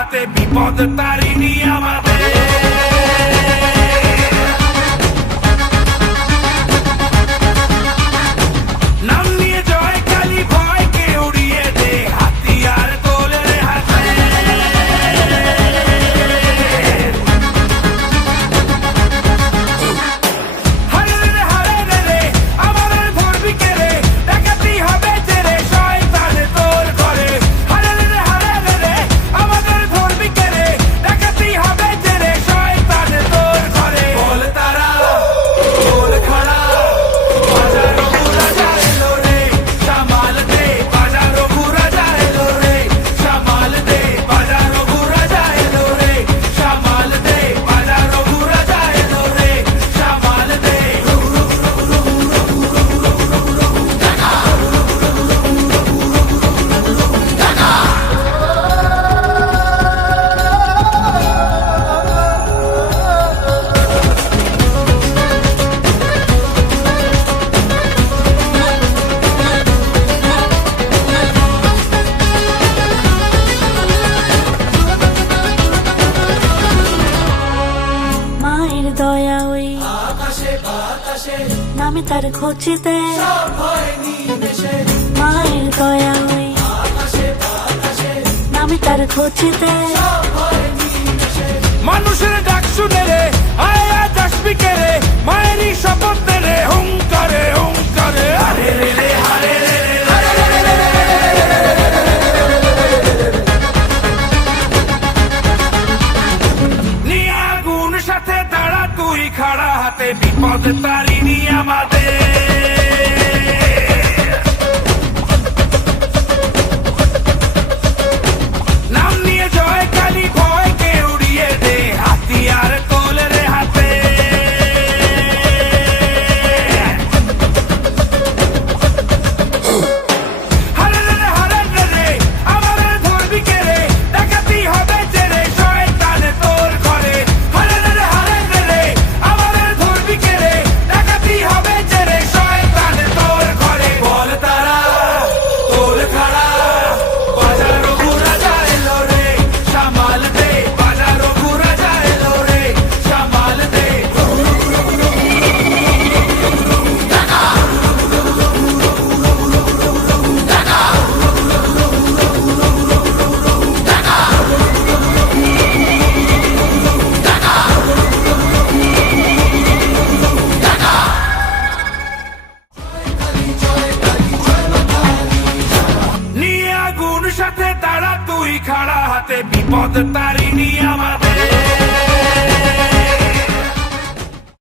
হাতে বিপদ তারিণী আমাদের। নাম নিয়ে জয় কালী ভয়কে উড়িয়ে দে, হাতিয়ার তোলে রে হাতে। হারে রে হারে রে আমাদের ধরবি কে রে, ডাকাতি হবে যে রে শয়তান তোর ঘরে। হারে রে হারে রে আমাদের ধরবি কে রে, ডাকাতি হবে যে রে শয়তান তোর ঘরে। বল তারা বল খড়া বাজারো রাজা এলো রে, সামাল দে বাজারো রাজা এলো রে, সামাল দে বাজারো রাজা এলো রে, সামাল দে বাজারো রাজা এলো রে, সামাল দে। মায়ের দয়া ওই আকাশে বাতাসে নামে তার খোঁজিতে, সব ভয় নিমেষে, মায়ের দয়া ওই আকাশে বাতাসে নামে তার খোঁজিতে। সব ভয় নিমেষে। মানুষের ডাক শুনে রে আয় আজ আসবি কে রে, মায়েরই শপথ দে রে হুঙ্কারে হুঙ্কারে। হারে রে রে হারে রে রে হারে রে রে রে নিয়ে আগুন সাথে দাঁড়া তুই খাড়া হাতে বিপদ তারিণী আমাদের। নাম নিয়ে জয় কালী ভয়কে উড়িয়ে দে, হাতিয়ার তোলে রে হাতে। হারে রে হারে রে আমাদের ধরবি কে রে, ডাকাতি হবে যে রে শয়তান তোর ঘরে। হারে রে হারে রে আমাদের ধরবি কে রে, ডাকাতি হবে যে রে শয়তান তোর ঘরে। বল তারা তোর খাড়া বাজারো রাজা এলো রে, সামাল দে বাজারো রাজা এলো রে, সামাল দে। নিয়ে আগুন সাথে দাঁড়া তুই খাড়া হাতে বিপদ তারিণী আমাদের।